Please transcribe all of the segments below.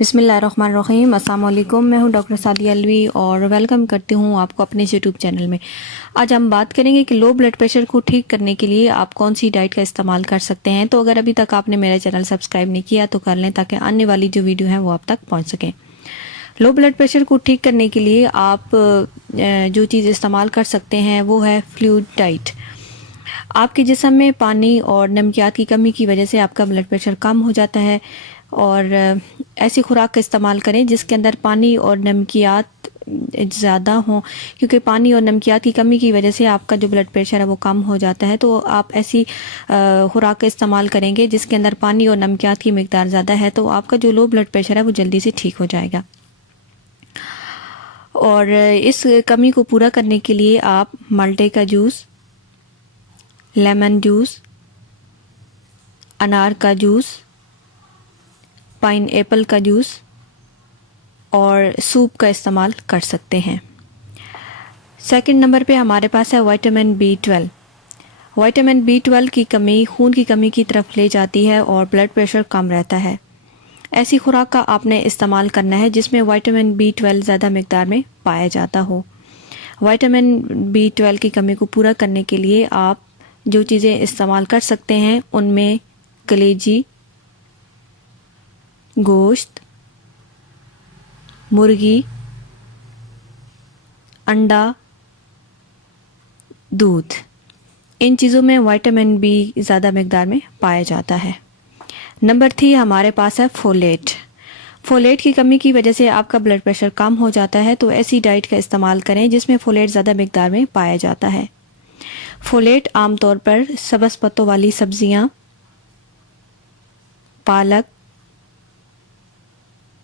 बिस्मिल्लाहिर्रहमानिर्रहीम। अस्सलाम वालेकुम। मैं हूं डॉक्टर सादिया अलवी और वेलकम करती हूं आपको अपने यूट्यूब चैनल में। आज हम बात करेंगे कि लो ब्लड प्रेशर को ठीक करने के लिए आप कौन सी डाइट का इस्तेमाल कर सकते हैं। तो अगर अभी तक आपने मेरा चैनल सब्सक्राइब नहीं किया तो कर लें ताकि आने वाली जो वीडियो है वो आप तक पहुँच सकें। लो ब्लड प्रेशर को ठीक करने के लिए आप जो चीज़ इस्तेमाल कर सकते हैं वो है फ्लूइड डाइट। आपके जिस्म में पानी और नमकियात की कमी की वजह से आपका ब्लड प्रेशर कम हो जाता है और ऐसी खुराक का इस्तेमाल करें जिसके अंदर पानी और नमकियात ज़्यादा हों, क्योंकि पानी और नमकियात की कमी की वजह से आपका जो ब्लड प्रेशर है वो कम हो जाता है। तो आप ऐसी खुराक का इस्तेमाल करेंगे जिसके अंदर पानी और नमकियात की मिकदार ज़्यादा है, तो आपका जो लो ब्लड प्रेशर है वो जल्दी से ठीक हो जाएगा। और इस कमी को पूरा करने के लिए आप माल्टे का जूस, लेमन जूस, अनार का जूस, पाइन एप्पल का जूस और सूप का इस्तेमाल कर सकते हैं। सेकंड नंबर पे हमारे पास है विटामिन B12। विटामिन B12 की कमी खून की कमी की तरफ ले जाती है और ब्लड प्रेशर कम रहता है। ऐसी खुराक का आपने इस्तेमाल करना है जिसमें विटामिन B12 ज़्यादा मिकदार में पाया जाता हो। विटामिन B12 की कमी को पूरा करने के लिए आप जो चीज़ें इस्तेमाल कर सकते हैं उनमें कलेजी, गोश्त, मुर्गी, अंडा, दूध, इन चीज़ों में विटामिन B ज़्यादा मिकदार में पाया जाता है। नंबर 3 हमारे पास है फोलेट। फोलेट की कमी की वजह से आपका ब्लड प्रेशर कम हो जाता है, तो ऐसी डाइट का इस्तेमाल करें जिसमें फोलेट ज़्यादा मिकदार में पाया जाता है। फोलेट आमतौर पर सब्ज़ पत्तों वाली सब्जियां, पालक,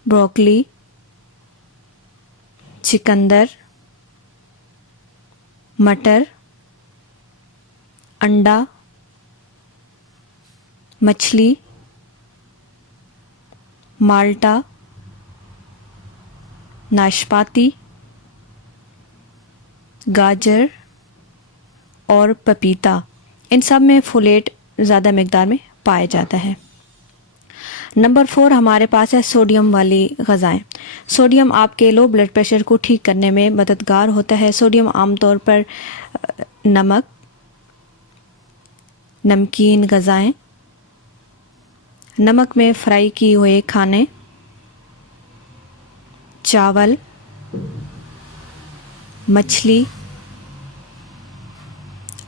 ब्रोकली, चिकंदर, मटर, अंडा, मछली, माल्टा, नाशपाती, गाजर और पपीता, इन सब में फोलेट ज़्यादा मिकदार में पाया जाता है। नंबर 4 हमारे पास है सोडियम वाली ग़ज़ाएँ। सोडियम आपके लो ब्लड प्रेशर को ठीक करने में मददगार होता है। सोडियम आमतौर पर नमक, नमकीन ग़ज़ाएँ, नमक में फ्राई किए हुए खाने, चावल, मछली,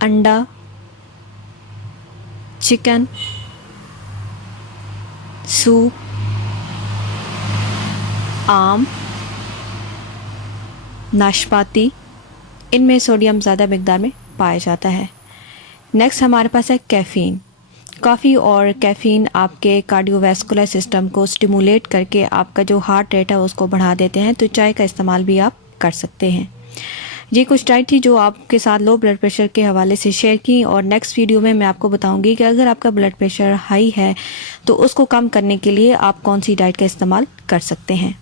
अंडा, चिकन, सूप, आम, नाशपाती, इनमें सोडियम ज़्यादा मिकदार में पाया जाता है। नेक्स्ट हमारे पास है कैफ़ीन। कॉफ़ी और कैफ़ीन आपके कार्डियोवैस्कुलर सिस्टम को स्टिमुलेट करके आपका जो हार्ट रेट है उसको बढ़ा देते हैं, तो चाय का इस्तेमाल भी आप कर सकते हैं। ये कुछ डाइट थी जो आपके साथ लो ब्लड प्रेशर के हवाले से शेयर की, और नेक्स्ट वीडियो में मैं आपको बताऊंगी कि अगर आपका ब्लड प्रेशर हाई है तो उसको कम करने के लिए आप कौन सी डाइट का इस्तेमाल कर सकते हैं।